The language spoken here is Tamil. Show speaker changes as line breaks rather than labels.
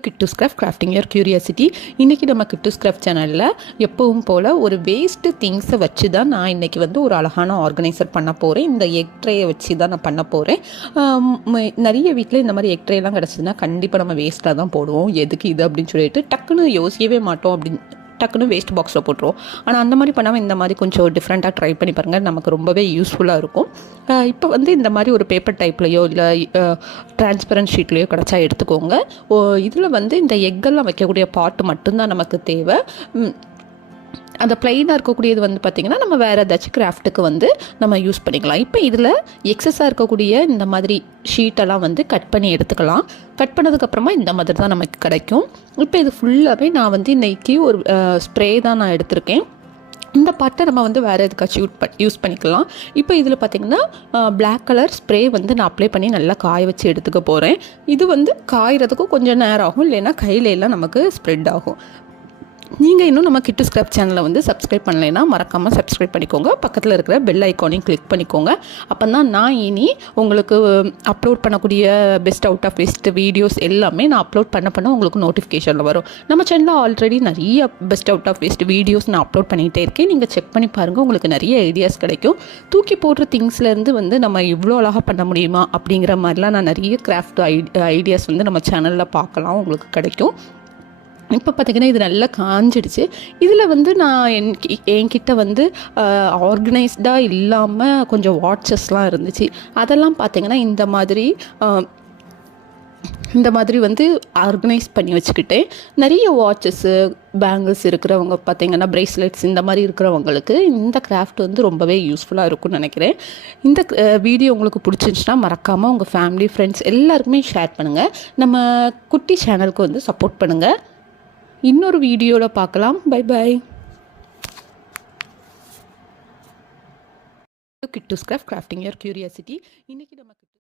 Kittu s craft crafting your curiosity இன்றைக்கி நம்ம கிட்டு ஸ்கிராஃப்ட் சேனலில் எப்பவும் போல் ஒரு வேஸ்ட்டு திங்ஸை வச்சு தான் நான் இன்றைக்கி வந்து ஒரு அழகான ஆர்கனைசர் பண்ண போகிறேன் இந்த எக் ட்ரேயை வச்சு தான் நான் பண்ண போகிறேன் நிறைய வீட்டில் இந்த மாதிரி எக் ட்ரேலாம் கண்டிப்பாக நம்ம வேஸ்ட்டாக தான் போடுவோம். எதுக்கு இது அப்படின்னு சொல்லிட்டு டக்குன்னு யோசிக்கவே மாட்டோம் அப்படின்னு டக்குன்னு வேஸ்ட் பாக்ஸில் போட்டுருவோம். ஆனால் அந்த மாதிரி பண்ணாமல் இந்த மாதிரி கொஞ்சம் டிஃப்ரெண்ட்டாக ட்ரை பண்ணி பாருங்கள் நமக்கு ரொம்பவே யூஸ்ஃபுல்லாக இருக்கும். இப்போ வந்து இந்த மாதிரி ஒரு பேப்பர் டைப்லையோ இல்லை டிரான்ஸ்பரண்ட் ஷீட்லேயோ கிடச்சா எடுத்துக்கோங்க. ஓ இதில் வந்து இந்த எக்கெல்லாம் வைக்கக்கூடிய பாட்டு மட்டும்தான் நமக்கு தேவை. அந்த பிளெயினாக இருக்கக்கூடியது வந்து பார்த்திங்கன்னா நம்ம வேறு ஏதாச்சும் கிராஃப்ட்டுக்கு வந்து நம்ம யூஸ் பண்ணிக்கலாம். இப்போ இதில் எக்ஸஸாக இருக்கக்கூடிய இந்த மாதிரி ஷீட்டெல்லாம் வந்து கட் பண்ணி எடுத்துக்கலாம். கட் பண்ணதுக்கப்புறமா இந்த மாதிரி தான் நமக்கு கிடைக்கும். இப்போ இது ஃபுல்லாகவே நான் வந்து இன்றைக்கி ஒரு ஸ்ப்ரே தான் நான் எடுத்திருக்கேன். இந்த பட்டை நம்ம வந்து வேறு எதுக்காச்சும் யூட் பண் யூஸ் பண்ணிக்கலாம். இப்போ இதில் பார்த்திங்கன்னா பிளாக் கலர் ஸ்ப்ரே வந்து நான் அப்ளை பண்ணி நல்லா காய வச்சு எடுத்துக்க போகிறேன் இது வந்து காயறதுக்கும் கொஞ்சம் நேரம் ஆகும். இல்லைன்னா கையில எல்லாம் நமக்கு ஸ்ப்ரெட் ஆகும். நீங்கள் இன்னும் நம்ம கிட்டு ஸ்க்ரப் சேனலை வந்து சப்ஸ்கிரைப் பண்ணலைன்னா மறக்காமல் சப்ஸ்கிரைப் பண்ணிக்கோங்க. பக்கத்தில் இருக்கிற பெல் ஐக்கானையும் கிளிக் பண்ணிக்கோங்க. அப்போ தான் நான் இனி உங்களுக்கு அப்லோட் பண்ணக்கூடிய best out of best videos எல்லாமே நான் அப்லோட் பண்ண பண்ண உங்களுக்கு நோட்டிஃபிகேஷனில் வரும். நம்ம சேனலில் ஆல்ரெடி நிறைய best out of best videos நான் அப்லோட் பண்ணிகிட்டே இருக்கேன். நீங்கள் செக் பண்ணி பாருங்கள் உங்களுக்கு நிறைய ஐடியாஸ் கிடைக்கும். தூக்கி போடுற திங்ஸ்லேருந்து வந்து நம்ம இவ்வளோ அழகாக பண்ண முடியுமா அப்படிங்கிற மாதிரிலாம் நான் நிறைய கிராஃப்ட் ஐடியாஸ் வந்து நம்ம சேனலில் பார்க்கலாம் உங்களுக்கு கிடைக்கும். இப்போ பார்த்தீங்கன்னா இது நல்லா காஞ்சிடுச்சு. இதில் வந்து நான் என் என்கிட்ட வந்து ஆர்கனைஸ்டாக இல்லாமல் கொஞ்சம் வாட்சஸ்லாம் இருந்துச்சு. அதெல்லாம் பார்த்தீங்கன்னா இந்த மாதிரி இந்த மாதிரி வந்து ஆர்கனைஸ் பண்ணி வச்சுக்கிட்டேன். நிறைய வாட்சஸ்ஸு பேங்கிள்ஸ் இருக்கிறவங்க பார்த்திங்கன்னா ப்ரேஸ்லெட்ஸ் இந்த மாதிரி இருக்கிறவங்களுக்கு இந்த கிராஃப்ட் வந்து ரொம்பவே யூஸ்ஃபுல்லாக இருக்கும்னு நினைக்கிறேன். இந்த வீடியோ உங்களுக்கு பிடிச்சிருந்துச்சுன்னா மறக்காமல் உங்கள் ஃபேமிலி ஃப்ரெண்ட்ஸ் எல்லாருக்குமே ஷேர் பண்ணுங்கள் நம்ம குட்டி சேனலுக்கு வந்து சப்போர்ட் பண்ணுங்கள் இன்னொரு வீடியோவில் பார்க்கலாம். Bye bye Kittu s craft crafting your curiosity இன்றைக்கி நமக்கு